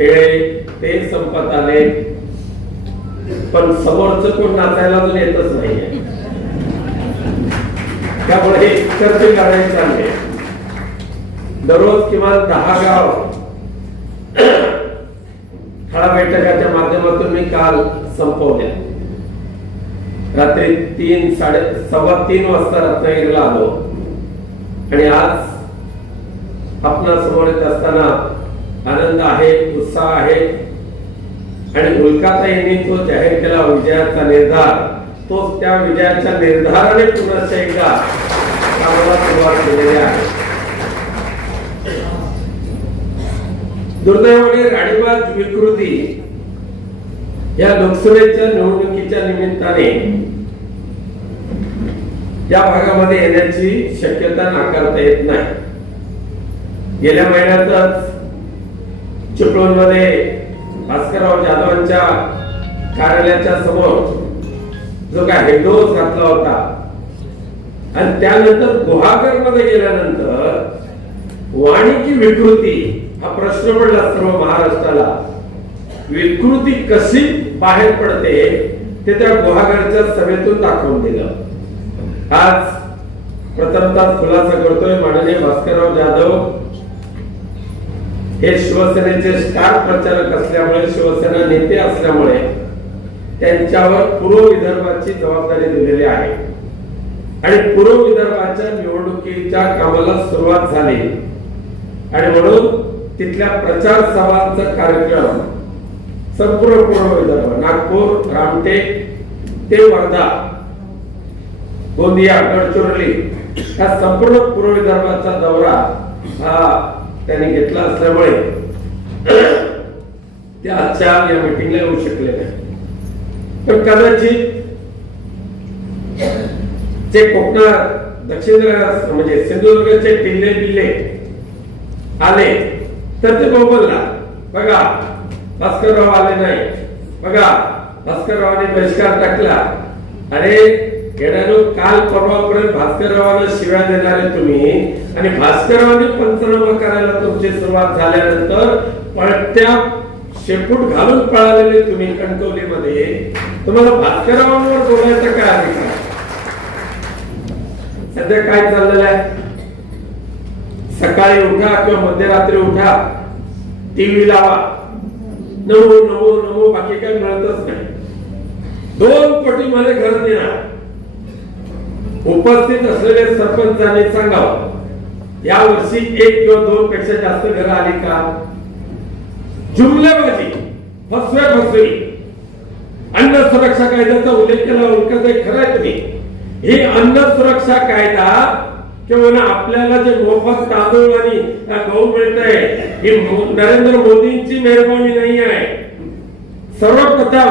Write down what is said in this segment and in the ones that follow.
खेळ ते संपत आले, पण समोरचं कोण नाचायला अजून येतच नाहीये. त्यामुळे हे चर्चा करायची आहे. दररोज किमान 10 गाव खळा बैठकाच्या माध्यमातून मी काल संपवल्या. रात्री 3-3:15 वाजता रत्नागिरीला आलो आणि आज आपणा समोर येत असताना आनंद आहे, उत्साह आहे. आणि उल्काताईंनी तो जाहीर केला विजयाचा निर्धार, तो त्या विजयाच्या निर्धाराने पुन्हा एकदा कामाला सुरुवात केलेली आहे. दुर्दैवाने राणीबाग विकृती या लोकसभेच्या निवडणुकीच्या निमित्ताने या भागामध्ये येण्याची शक्यता नाकारता येत नाही. गेल्या महिन्यातच चिपळूणमध्ये भास्करराव जाधवांच्या कार्यालयाच्या समोर जो काय हेडोस घातला होता आणि त्यानंतर गुहागर मध्ये गेल्यानंतर वाणिकी विकृती हा प्रश्न पडला सर्व महाराष्ट्राला. विकृती कशी बाहेर पडते ते त्या गुहागरच्या सभेतून दाखवून दिलं. आज प्रथमतः खुलासा करतोय माननीय भास्करराव जाधव हे शिवसेनेचे स्टार प्रचारक असल्यामुळे, शिवसेना नेते असल्यामुळे त्यांच्यावर पूर्व विदर्भाची जबाबदारी दिलेली आहे आणि पूर्व विदर्भाच्या निवडणुकीच्या कामाला सुरुवात झाली आणि म्हणून तिथल्या प्रचार सभांचा कार्यक्रम संपूर्ण पूर्व विदर्भ, नागपूर, रामटेक ते वर्धा, गोंदिया, गडचिरोली हा संपूर्ण पूर्व विदर्भाचा दौरा हा त्यांनी घेतला असल्यामुळे ते आजच्या या मीटिंगला येऊ शकले नाही. पण कदाचित जे कोकणात, दक्षिण म्हणजे सिंधुदुर्गचे किल्ले बिल्ले आले तर ते बोलला बघा भास्करराव आले नाही, बघा भास्कररावांनी बहिष्कार टाकला. अरे येणारो काल परवापर्यंत भास्कररावांना शिव्या देणारे तुम्ही आणि भास्कररावांनी पंचनामा करायला तुमची सुरुवात झाल्यानंतर पळत्या शेपूट घालून पळालेले तुम्ही कणकवलीमध्ये, तुम्हाला भास्कररावांवर बोलायचं काय अधिकार? सध्या काय चाललेलं आहे? सकाळी उठा किंवा मध्यरात्री उठा, टीव्ही लावा, नमो नमो नमो, बाकी काही मिळतच नाही. 2 कोटी मध्ये घर देणार. उपस्थित असलेले सरपंचांनी सांगावं या वर्षी 1 किंवा 2 पेक्षा जास्त घरं आली का? जुमलेबाजी, फसवेफसवी. अन्न सुरक्षा कायद्याचा उल्लेख केला, उल्काताई खरं आहे तुम्ही. ही अन्न सुरक्षा कायदा किंवा आपल्याला जे मोफत तांदूळ आणि गहू मिळतंय ही नरेंद्र मोदींची मेहरबानी नाही आहे. सर्वप्रथम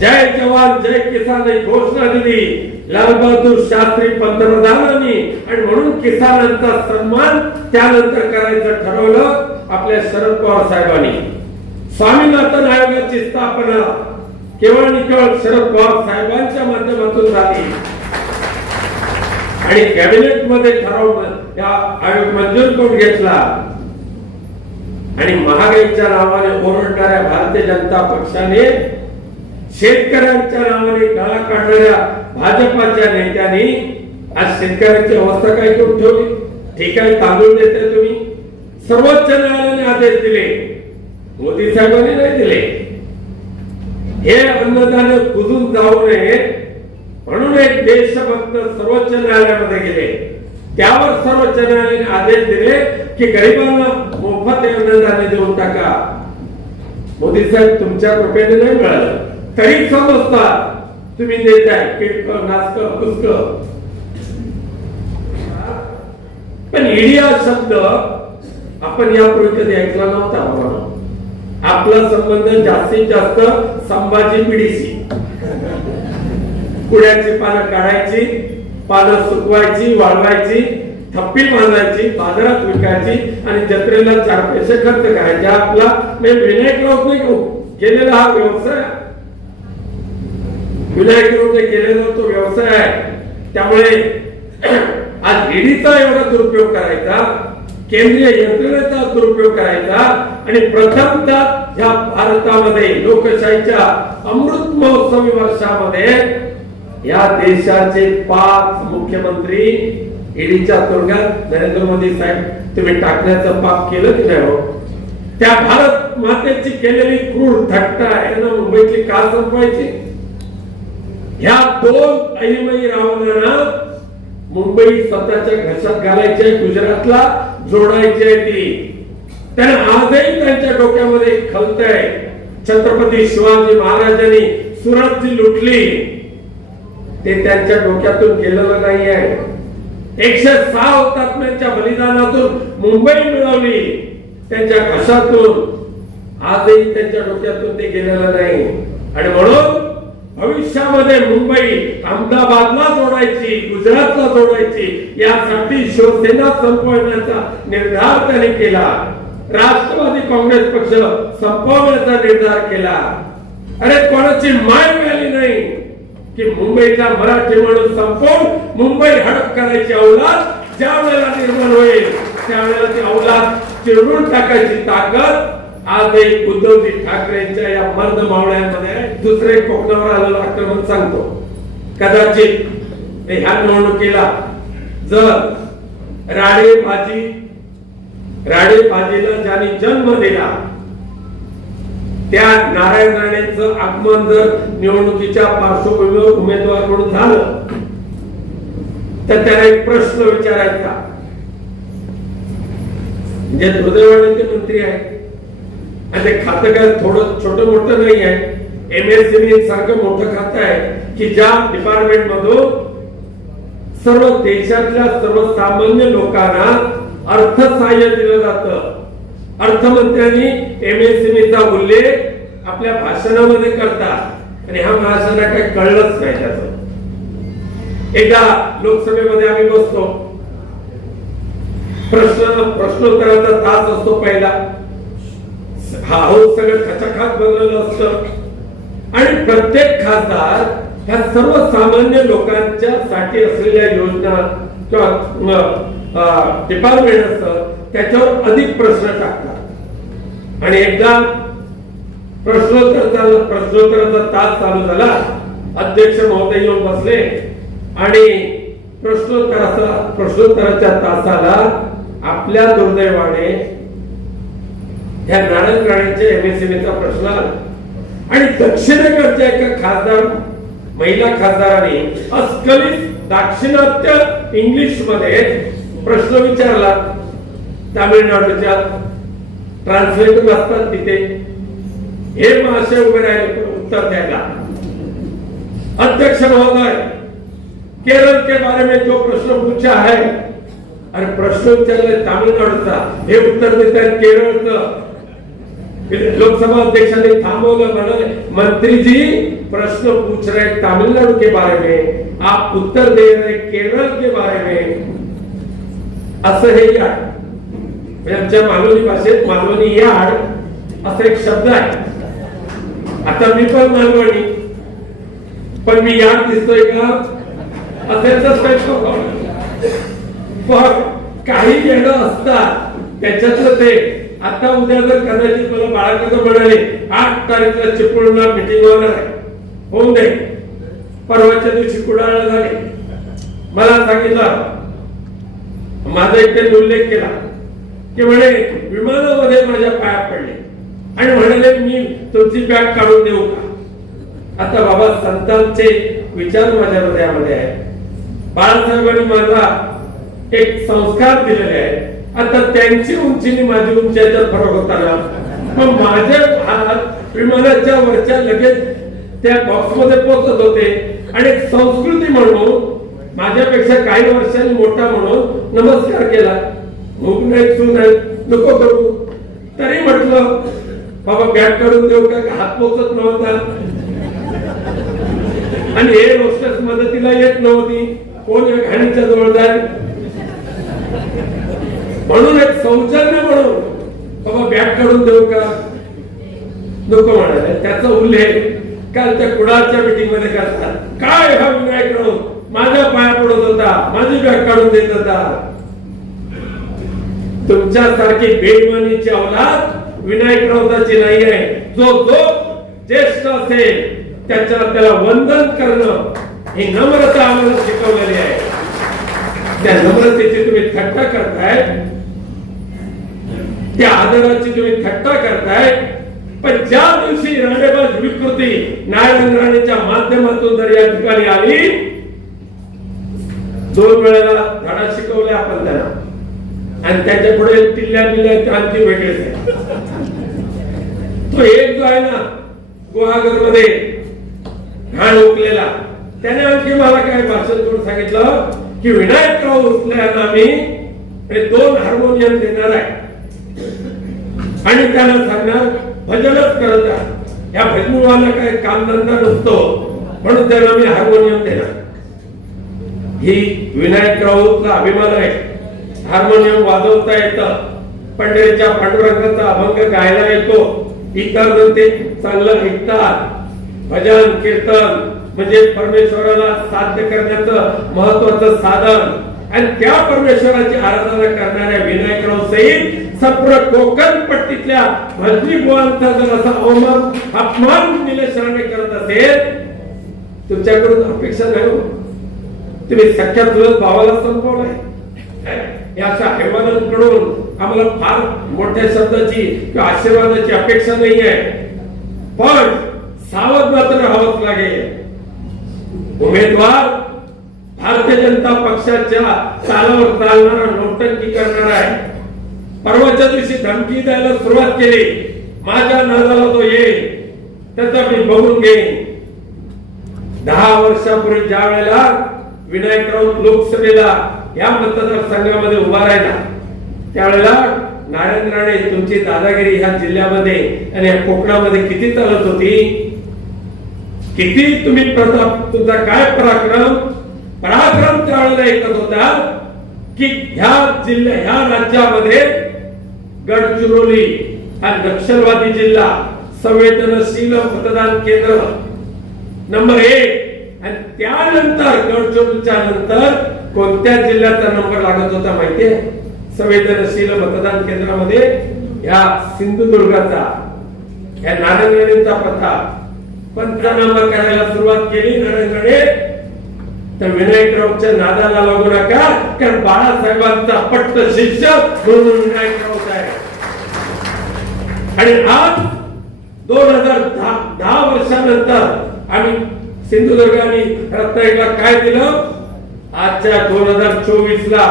जय जवान जय किसान ही घोषणा दिली लाल बहादूर शास्त्री पंतप्रधानांनी आणि म्हणून किसानांचा सन्मान त्यानंतर करायचं ठरवलं आपल्या शरद पवार साहेबांनी. स्वामीनाथन आयोगाची स्थापना केवळ आणि केवळ शरद पवार साहेबांच्या माध्यमातून झाली आणि कॅबिनेट मध्ये ठराव या आयोग मंजूर करून घेतला आणि महागाईच्या नावाने ओरडणाऱ्या भारतीय जनता पक्षाने, शेतकऱ्यांच्या नावाने गळा काढणाऱ्या भाजपाच्या नेत्यांनी आज शेतकऱ्यांची अवस्था काय करून ठेवली. ठीक आहे, तांदूळ देते तुम्ही, सर्वोच्च न्यायालयाने आदेश दिले, मोदी साहेबांनी नाही दिले. हे अन्नधान्य कुजून जाऊ नये म्हणून एक देशभक्त सर्वोच्च न्यायालयामध्ये गेले. त्यावर सर्वोच्च न्यायालयाने आदेश दिले की गरिबांना मोफत अन्नधान्य देऊन टाका. मोदी साहेब तुमच्या कृपेने नाही मिळालं तरी समजतात तुम्ही देताय किटक नाचक पुस्तक. पण ईडी हा शब्द आपण यापूर्वी कधी ऐकला नव्हता. आपला संबंध जास्तीत जास्त संभाजी पिढीशी. कुड्याची पानं काढायची, पानं सुकवायची, वाळवायची, थप्पी बांधायची, बाजारात विकायची आणि जत्रेला 4 पैसे खर्च करायचे. आपला विनायक राऊतने केलेला हा व्यवसाय, विनायक राऊतने केलेला तो व्यवसाय आहे. त्यामुळे आज ईडीचा एवढा दुरुपयोग करायचा केंद्रीय यंत्रणेचा दुरुपयोग करायचा आणि प्रथमतः या भारतामध्ये लोकशाहीच्या अमृत महोत्सवी वर्षामध्ये या देशाचे 5 मुख्यमंत्री ईडीच्या तुरुंगात नरेंद्र मोदी साहेब तुम्ही टाकण्याचं पाप केलं की नाही हो? त्या भारत मातेची केलेली क्रूर थट्टा यांना मुंबईची का संपवायची? ह्या 2 अहिमई रावणांना मुंबई स्वतःच्या घशात घालायची, गुजरातला जोडायची आहे ती. त्यांना आजही त्यांच्या डोक्यामध्ये खलतंय छत्रपती शिवाजी महाराजांनी सुरत जी लुटली ते त्यांच्या डोक्यातून गेलेलं नाही आहे. 106 हुतात्म्यांच्या बलिदानातून मुंबई मिळवली त्यांच्या घशातून, आजही त्यांच्या डोक्यातून ते गेलेलं नाही. आणि म्हणून भविष्यामध्ये मुंबई अहमदाबादला जोडायची, गुजरातला जोडायची, यासाठी शिवसेना संपवण्याचा निर्धार त्यांनी केला. राष्ट्रवादी काँग्रेस पक्ष संपवण्याचा निर्धार केला. अरे कोणाची माय मिळाली नाही की मुंबईचा मराठी म्हणून संपवून मुंबई हडप करायची औलाद ज्या वेळेला निर्माण होईल त्यावेळेला ती औलाद चिरडून टाकायची ताकद आजही उद्धवजी ठाकरेंच्या या मर्द मावळ्यांमध्ये. दुसरे कोकणावर आलेलं आक्रमण सांगतो, कदाचित ह्या निवडणुकीला जर राणेबाजीला ज्यांनी जन्म दिला त्या नारायण राणेंचं आगमन जर निवडणुकीच्या पार्श्वभूमीवर उमेदवार म्हणून झालं तर त्याला एक प्रश्न विचारायचा. म्हणजे दुर्दैवाने ते मंत्री आहेत आणि ते खातं काय थोडं छोटं मोठं नाही आहे. MSME सारखं मोठं खातं आहे की ज्या डिपार्टमेंट मधून सर्व देशातल्या सर्वसामान्य लोकांना अर्थसहाय्य दिलं जातं. अर्थमंत्र्यांनी MSMEचा उल्लेख आपल्या भाषणामध्ये करतात आणि ह्या भाषणाला काही कळलंच नाही त्याचं. एकदा लोकसभेमध्ये आम्ही बसतो, प्रश्नोत्तराचा तास असतो पहिला. हा हो सगळं खचाखाच बनलेलं असतं आणि प्रत्येक खासदार ह्या सर्वसामान्य लोकांच्या साठी असलेल्या योजना किंवा डिपार्टमेंट असतं त्याच्यावर अधिक प्रश्न टाकतात. आणि एकदा प्रश्नोत्तराचा तास चालू झाला, अध्यक्ष महोदय येऊन बसले आणि प्रश्नोत्तराच्या तासाला आपल्या दुर्दैवाने या नारायण राणेंच्या MSMEचा प्रश्न आला आणि दक्षिणेकडच्या एका महिला खासदारांनी अस्खलित दाक्षिणात्य इंग्लिश मध्ये प्रश्न विचारला. तामिळनाडूच्या ट्रान्सलेटर असतात तिथे, हे महाशय उभे राहिले उत्तर द्यायला. अध्यक्ष महोदय, केरल के बारे में जो प्रश्न पूछा है, अरे प्रश्न विचारले तामिळनाडूचा, हे उत्तर देत आहेत केरळचं. लोकसभा अध्यक्षांनी थांबवलं, म्हणाले मंत्री जी प्रश्न पूछ रहे तमिलनाडु के बारे में, आप उत्तर दे रहे केरळ के बारे में. असं हे याड, आमच्या मालवणी भाषेत मालवणी याड असा एक शब्द आहे. आता मी पण मालवणी, पण मी याड दिसतोय का? असेच काही येणं असतात त्याच्यातलं ते. आता उद्या जर कदाचित मला बाळाकाका म्हणाले 8 तारीखला चिपळूणला मीटिंग होणार आहे, होऊन दे. परवाच्या दिवशी कुडाळला झाले, मला सांगितलं, माझा एक त्यांनी उल्लेख केला की म्हणे विमानामध्ये माझ्या पाया पडले आणि म्हणाले मी तुमची बॅग काढून देऊ का? आता बाबा संतांचे विचार माझ्या हृदयामध्ये आहे. बाळासाहेबांनी माझा एक संस्कार दिलेले आहे. आता त्यांची उंची आणि माझी उंची याच्यात फरक होता ना, मग माझे हात विमानाच्या वरच्या लगेच त्या बॉक्स मध्ये पोहोचत होते आणि संस्कृती म्हणून माझ्यापेक्षा काही वर्षांनी मोठा म्हणून नमस्कार केला. भूक नाही, तू नाही, नको करू. तरी म्हटलं बाबा बॅग काढून देऊ का? हात पोचत नव्हता आणि हे रोस्टर्स मदतीला येत नव्हती. कोण या घाणीच्या जवळ जाईल म्हणून एक सौजन्य म्हणून बाबा बॅग काढून देऊ का? नको म्हणाले. त्याचा उल्लेख काल त्या कुडाळच्या मीटिंग मध्ये करतात. काय हा विनायक माझ्या पाया पडत होता, माझी बॅग काढून देत होता. तुमच्यासारखी बेईमानीची औलाद विनायक राऊताची नाही आहे. जो ज्येष्ठ असेल त्याला वंदन करणं ही नम्रता आम्हाला शिकवलेली आहे. त्या नम्रतेची तुम्ही थट्टा करताय, त्या आदराची तुम्ही थट्टा करताय. पण ज्या दिवशी राणेबाज विकृती नारायण राणेच्या माध्यमातून जर या ठिकाणी आली, 2 वेळेला धडा शिकवला आपण त्यांना, आणि त्याच्या पुढे टिल्ल्या आणखी वेगळेच आहे. तो एक जो आहे ना गुहागर मध्ये घाण उकलेला, त्याने आणखी मला काय भाषण करून सांगितलं की विनायकराव उचल्याला आम्ही 2 हार्मोनियम देणार आहे आणि त्याला सांगणार भजनच करत आहे. या भजनवाला काय कामधंदा नसतो म्हणून त्याला आम्ही हार्मोनियम देणार. ही विनायकरावचा अभिमान आहे. हार्मोनियम वाजवता येतं, पंढरीच्या पांडुरंगाचा अभंग गायला येतो, इतर ते चांगलं ऐकतात. भजन कीर्तन म्हणजे परमेश्वराला साध्य करण्याचं महत्वाचं साधन, आणि त्या परमेश्वराची आराधना करणाऱ्या विनायकराव सहित संपूर्ण कोकण पट्टीतल्या भजनी बुवांचा जर असा अपमान निलेश राणे करत असेल, तुमच्याकडून अपेक्षा नाही हो. तुम्ही सख्या चुलत भावाला संपवलाय. या अशा हैवानांकडून आम्हाला फार मोठ्या शब्दाची किंवा आशीर्वादाची अपेक्षा नाही आहे, पण सावध मात्र राहावंच लागेल. उमेदवार भारतीय जनता पक्षाच्या चालावर चालणारा नोटंकी करणार आहे. परवाच्या दिवशी धमकी द्यायला सुरुवात केली, माझ्या नादाला तो येईल त्याचा मी बघून घेईन. 10 वर्षापूर्वी ज्या वेळेला विनायकराव लोकसभेला या मतदारसंघामध्ये उभा राहिला, त्यावेळेला नारायण राणे तुमची दादागिरी ह्या जिल्ह्यामध्ये आणि या कोकणामध्ये किती चालत होती, किती तुम्ही प्रताप, तुमचा काय पराक्रम त्यावेळेला ऐकत होता की ह्या राज्यामध्ये गडचिरोली हा नक्षलवादी जिल्हा, संवेदनशील मतदान केंद्र नंबर 1, आणि त्यानंतर गडचिरोलीच्या नंतर कोणत्या जिल्ह्याचा नंबर लागत होता माहितीये? संवेदनशील मतदान केंद्रामध्ये या सिंधुदुर्गाचा, या नारायण राणेंचा प्रताप पंचनामा करायला सुरुवात केली नारायण राणे. तर विनायकरावच्या नादाला लागू नका, कारण बाळासाहेबांचा पट्ट शिष्य म्हणून विनायकराव आहे. आणि आज 2010 वर्षानंतर आम्ही सिंधुदुर्ग आणि रत्नागिरीला काय दिलं? आजच्या 2024 ला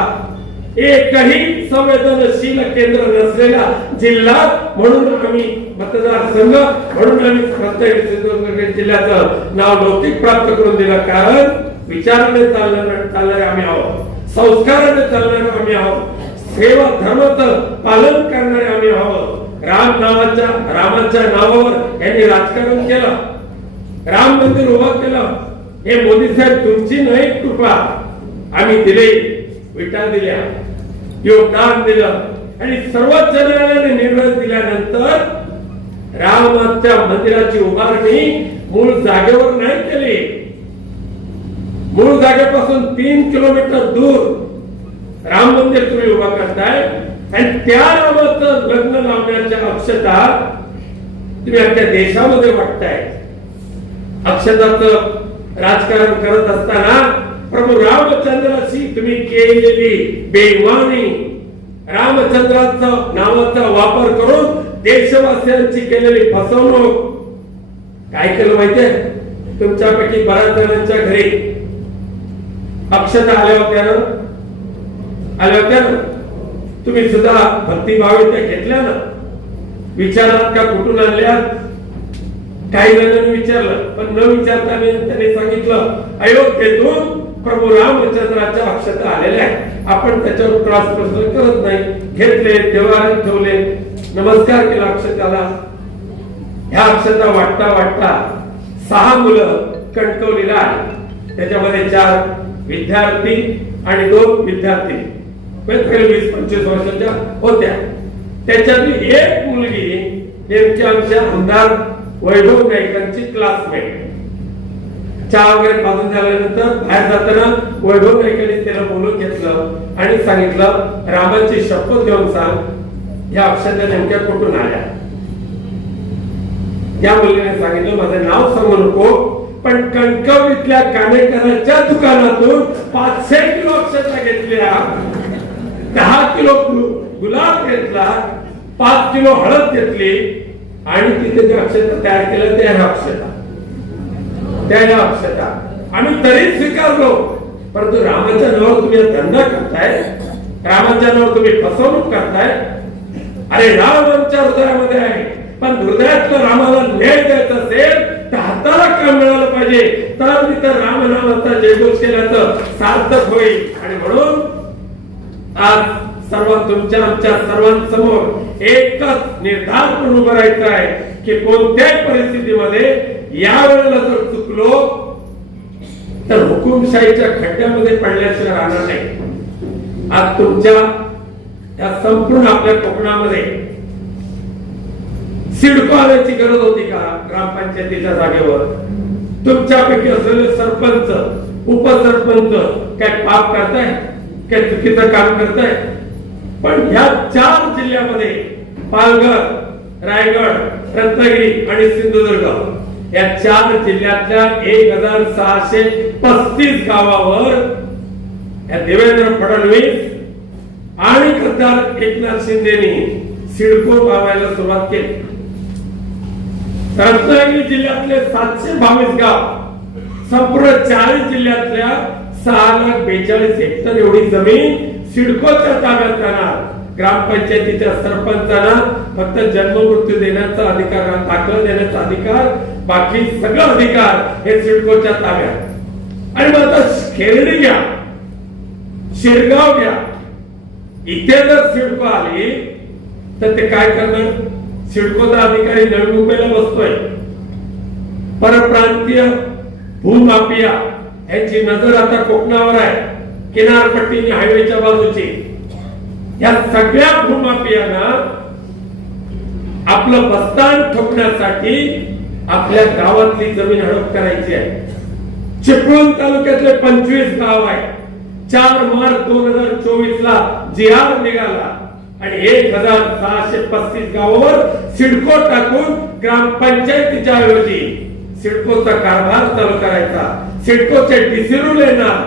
एकही संवेदनशील केंद्र नसलेला जिल्हा म्हणून आम्ही मतदारसंघ म्हणून आम्ही रत्नागिरी सिंधुदुर्ग जिल्ह्याचं नाव लौकिक प्राप्त करून दिलं. कारण विचाराने चालणारे आम्ही आहोत, संस्काराने चालणारे आम्ही आहोत, सेवा धर्माचं पालन करणारे आम्ही आहोत. रामाच्या नावावर यांनी राजकारण केलं, राम मंदिर उभं केलं. हे मोदी साहेब तुमची नाही कृपा, आम्ही दिले, विटा दिल्या, योगदान दिलं, आणि सर्वोच्च न्यायालयाने निर्णय दिल्यानंतर रामाच्या मंदिराची उभारणी मूळ जागेवर नाही केली. मूळ जागेपासून 3 किलोमीटर दूर राम मंदिर तुम्ही उभा करताय, आणि त्या रामाचं लग्न लावण्याच्या अक्षता तुम्ही आपल्या देशामध्ये वाटताय. अक्षताचं राजकारण करत असताना प्रभू रामचंद्राशी तुम्ही केलेली बेईमानी, रामचंद्राचा नावाचा वापर करून देशवासियांची केलेली फसवणूक, काय केलं माहितीये? तुमच्यापैकी बऱ्याच जणांच्या घरी अक्षता आल्या होत्या ना, तुम्ही सुद्धा भक्तिभावे त्या घेतल्या ना? विचारात का कुठून आणल्या? काही जणांनी विचारलं, पण न विचारताना त्यांनी सांगितलं अयोध्येतून प्रभू रामचंद्राच्या अक्षता आलेल्या आहेत, आपण त्याच्यावर त्रास प्रश्न करत नाही. घेतले, देवालयात ठेवले, नमस्कार केला अक्षताला. ह्या अक्षता वाटता वाटता 6 मुलं कणकवलीला आली. त्याच्यामध्ये 4 विद्यार्थी आणि 2 विद्यार्थी 20-25 वर्षाच्या होत्या. त्याच्यातली एक मुलगी नेमकी आमच्या आमदार वैभव नाईकांची क्लासमेट. चहा वगैरे पाजून झाल्यानंतर बाहेर जाताना वैभव नाईकांनी त्याला बोलून घेतलं, आणि सांगितलं रामाची शपथ घेऊन सांग या अक्षता नेमक्या कुठून आल्या. या मुलीने सांगितलं माझं नाव सांगू नको, पण कणकवलीतल्या कानेकरांच्या दुकानातून 500 किलो अक्षता घेतल्या, 10 किलो गुलाब घेतला, 5 किलो हळद घेतली आणि तिथे त्या अक्षता तयार केल्या. त्या अक्षता आम्ही तरी स्वीकारलो. परंतु रामाच्या नावावर तुम्ही धंदा करताय, रामाच्या नावावर तुम्ही फसवणूक करताय. अरे राम आमच्या हृदयामध्ये आहे, पण हृदयातलं रामाला न्याय द्यायचा असेल तर हाताला काम मिळालं पाहिजे, तर मी तर राम नावाचा जयघोष केल्याचं सार्थक होईल. आणि म्हणून आज तुमच्या आमच्या सर्वांसमोर एकच निर्धार करून उभं राहायचं आहे की कोणत्याही परिस्थितीमध्ये यावेळेला जर चुकलो तर हुकुमशाहीच्या खड्ड्यामध्ये पडल्याशिवाय राहणार नाही. आज तुमच्या या संपूर्ण आपल्या कोकणामध्ये सिडको आल्याची गरज होती का? ग्रामपंचायतीच्या जागेवर तुमच्यापैकी असलेले सरपंच उपसरपंच काय पाप करताय, काय चुकीचं काम करताय? पण ह्या 4 जिल्ह्यामध्ये पालघर, रायगड, रत्नागिरी आणि सिंधुदुर्ग या 4 जिल्ह्यातल्या 1635 गावावर या देवेंद्र फडणवीस आणि खासदार एकनाथ शिंदेनी सिडको बांधायला सुरुवात केली. रत्नागिरी जिल्ह्यातले 722 गाव, संपूर्ण 40 जिल्ह्यातल्या 6,42,000 हेक्टर एवढी जमीन सिडकोच्या ताब्यात राहणार. ग्रामपंचायतीच्या सरपंचांना फक्त जन्म मृत्यू देण्याचा अधिकार, दाखला देण्याचा अधिकार, बाकी सगळं अधिकार हे सिडकोच्या ताब्यात. आणि मग आता खेरडी घ्या, शिरगाव घ्या, इथे जर सिडको आली तर ते काय करणार? सिडकोचा अधिकारी नवी मुंबईला बसतोय, परप्रांतीय भूमाफिया यांची नजर आता कोकणावर आहे, किनारपट्टी हायवेच्या बाजूची. या सगळ्या भूमाफियांना आपलं बस्तान ठोकण्यासाठी आपल्या गावातली जमीन हडप करायची आहे. चिपळूण तालुक्यातले 25 गाव आहे. 4 मार्च 2024 ला GR निघाला आणि 1635 गावावर सिडको टाकून ग्रामपंचायतीच्या ऐवजी सिडकोचा कारभार चालू करायचा. सिडकोचे डीसी रूल येणार,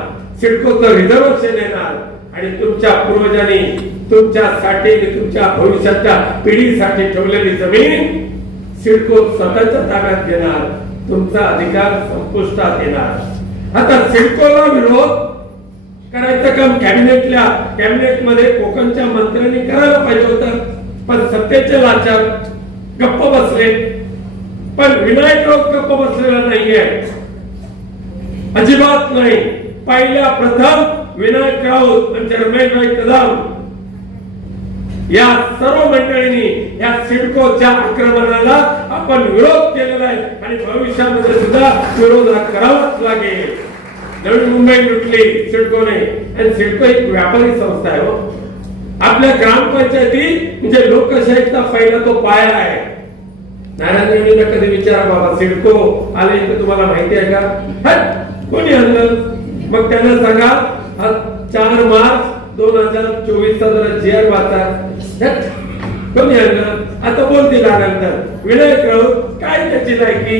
सिडकोचं रिझर्वेशन येणार आणि तुमच्या पूर्वजांनी तुमच्यासाठी, तुमच्या भविष्याच्या पिढीसाठी ठेवलेली जमीन सिडको स्वतःच्या ताब्यात घेणार, तुमचा अधिकार संपुष्टात येणार. आता सिडकोला विरोध करायचं काम कॅबिनेटमध्ये कोकणच्या मंत्र्यांनी करायला पाहिजे होतं, पण सत्तेचे लाचार गप्प बसले. पण विनायक राऊत गप्प बसलेला नाहीये, अजिबात नाही. पहिल्या प्रथम विनायक राऊत आणि रमेशभाई कदम या सर्व मंडळींनी या सिडकोच्या आक्रमणाला आपण विरोध केलेला आहे आणि भविष्यामध्ये सुद्धा विरोध करावाच लागेल. नवी मुंबई लुटली सिडकोने आणि सिडको एक व्यापारी संस्था आहे. आपल्या ग्रामपंचायती म्हणजे लोकशाहीचा पहिला तो पाया आहे. नारायण रेड्डीला कधी विचारा बाबा सिडको आले तर तुम्हाला माहिती आहे का? कोणी आणलं? मग त्यांना सांगा 4 मार्च 2024 चा जरा GR वाचा, कोणी आणलं? आता बोलतील नंतर विनायक राऊत काय त्याची लायकी,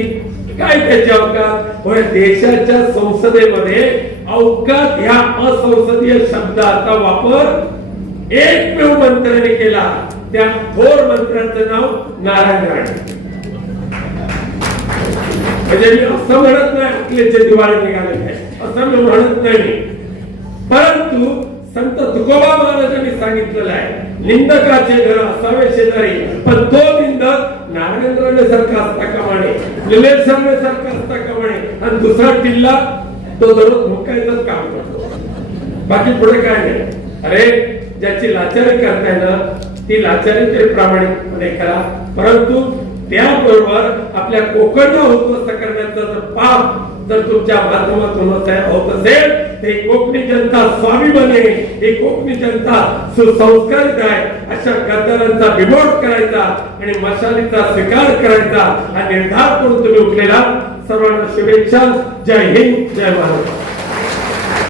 काय त्याची अवकात? होय, देशाच्या संसदेमध्ये अवकात ह्या असंसदीय शब्दाचा वापर एकमेव मंत्र्याने केला. त्या थोर मंत्र्याचं नाव नारायण राणे. म्हणजे मी असं म्हणत नाही अकलेचे दिवाळी निघाले आहे, असं मी म्हणत नाही. परंतु संत तुकोबा महाराजांनी सांगितलेलं आहे निंदकाचे घर असावे शेजारी, पण तो निंदक नारायण सारखा असता कामाने, निलेश सारखा असता कामाने आणि दुसरा टिल्ला तो दररोज मुकायचंच काम करतो, बाकी पुढे काय नाही. अरे ज्याची लाचारी करताय ना ती लाचारी तरी प्रामाणिकपणे करा, परंतु त्याबरोबर आपल्या कोकणला उद्ध्वस्त करण्याचा जर पाप जर तुमच्या माध्यमातून होत असेल ते कोकणी जनता स्वामी बने, ही कोकणी जनता सुसंस्कारित आहे अशा गद्दारांचा बिमोड करायचा आणि मशालीचा स्वीकार करायचा हा निर्धार करून तुम्ही उठलेला. सर्वांना शुभेच्छा. जय हिंद, जय महाराष्ट्र.